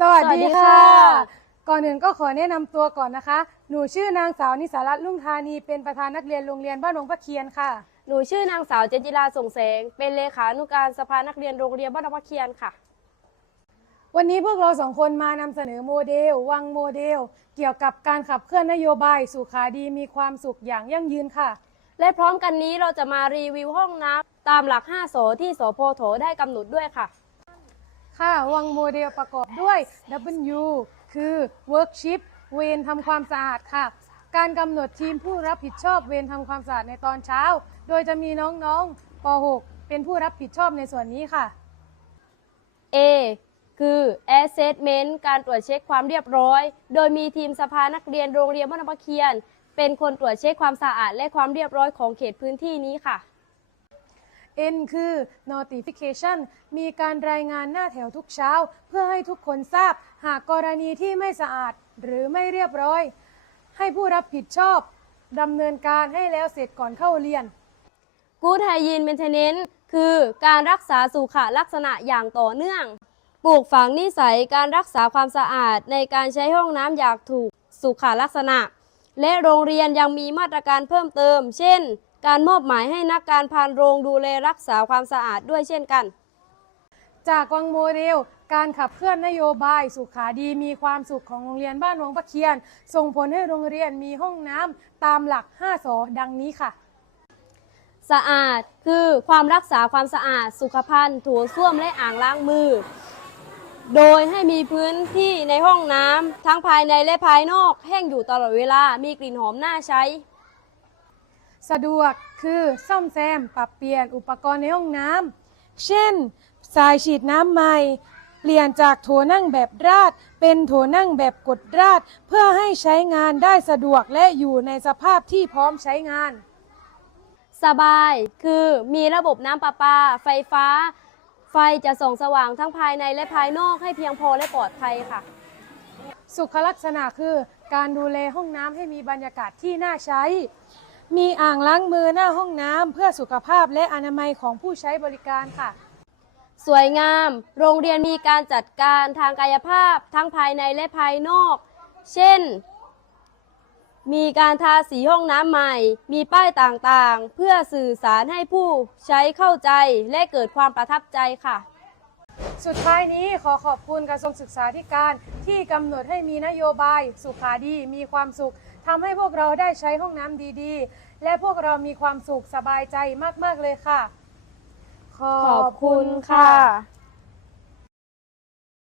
สวัสดีสวัสดีค่ะค่ะ ก่อนอื่นก็ขอแนะนำตัวก่อนนะคะ หนูชื่อนางสาวนิสารัตน์ลุ่งธานีเป็นประธานนักเรียนโรงเรียนบ้านหนองพระเคียนค่ะ หนูชื่อนางสาวเจนจิราส่งแสง เป็นเลขานุการสภานักเรียนโรงเรียนบ้านนพเคียนค่ะ วันนี้พวกเราสองคนมานำเสนอโมเดล วังโมเดล เกี่ยวกับการขับเคลื่อนนโยบายสู่ขาดีมีความสุขอย่างยั่งยืนค่ะ และพร้อมกันนี้เราจะมารีวิวห้องน้ำตามหลัก 5 โสที่สพโถได้กำหนดด้วยค่ะ ค่ะวังโมเดลประกอบด้วย W คือ Workship เวรทำความสะอาดค่ะ การกำหนดทีมผู้รับผิดชอบเวรทำความสะอาดในตอนเช้า โดยจะมีน้องๆป .6 เป็นผู้รับผิดชอบในส่วนนี้ค่ะ A คือ assessment การตรวจเช็คความเรียบร้อย โดยมีทีมสภานักเรียนโรงเรียนบ้านนพเคียน เป็นคนตรวจเช็คความสะอาดและความเรียบร้อยของเขตพื้นที่นี้ค่ะ N คือ notification มีการรายงานหน้าแถวทุกเช้า เพื่อให้ทุกคนทราบ หากกรณีที่ไม่สะอาดหรือไม่เรียบร้อย ให้ผู้รับผิดชอบดำเนินการให้แล้วเสร็จก่อนเข้าเรียน Good Hygiene Maintenance คือการรักษาสุขลักษณะอย่างต่อเนื่อง ปลูกฝังนิสัยการรักษาความสะอาดในการใช้ห้องน้ำอย่างถูกสุขลักษณะ และโรงเรียนยังมีมาตรการเพิ่มเติม เช่น การมอบหมายให้นักการพานโรงดูแลรักษาความสะอาดด้วยเช่นกัน จากวังโมเดล การขับเคลื่อนนโยบายสุขาดีมีความสุขของโรงเรียนบ้านวังปะเคียน ส่งผลให้โรงเรียนมีห้องน้ำตามหลัก 5สอดังนี้ค่ะ สะอาดคือความรักษาความสะอาด สุขภัณฑ์โถูส้วมและอ่างล้างมือ โดยให้มีพื้นที่ในห้องน้ำทั้งภายในและภายนอก แห้งอยู่ตลอดเวลา มีกลิ่นหอมน่าใช้ สะดวกคือซ่อมแซมปรับเปลี่ยนอุปกรณ์ในห้องน้ำเช่น สายฉีดน้ำใหม่ เปลี่ยนจากโถนั่งแบบราด เป็นโถนั่งแบบกดราด เพื่อให้ใช้งานได้สะดวกและอยู่ในสภาพที่พร้อมใช้งาน สบาย คือมีระบบน้ำประปา ไฟฟ้า ไฟจะส่องสว่างทั้งภายในและภายนอกให้เพียงพอและปลอดภัยค่ะ สุขลักษณะคือการดูแลห้องน้ำให้มีบรรยากาศที่น่าใช้ มีอ่างล้างมือหน้าห้องน้ำเพื่อสุขภาพและอนามัยของผู้ใช้บริการค่ะ สวยงาม โรงเรียนมีการจัดการทางกายภาพ ทั้งภายในและภายนอก เช่น มีการทาสีห้องน้ำใหม่ มีป้ายต่างๆ เพื่อสื่อสารให้ผู้ใช้เข้าใจและเกิดความประทับใจค่ะ สุดท้ายนี้ขอขอบคุณกระทรวงศึกษาธิการที่กำหนดให้มีนโยบาย สุขาดีมีความสุขทำให้พวกเราได้ใช้ห้องน้ำดีๆ และพวกเรามีความสุขสบายใจมากๆเลยค่ะ ขอบคุณค่ะ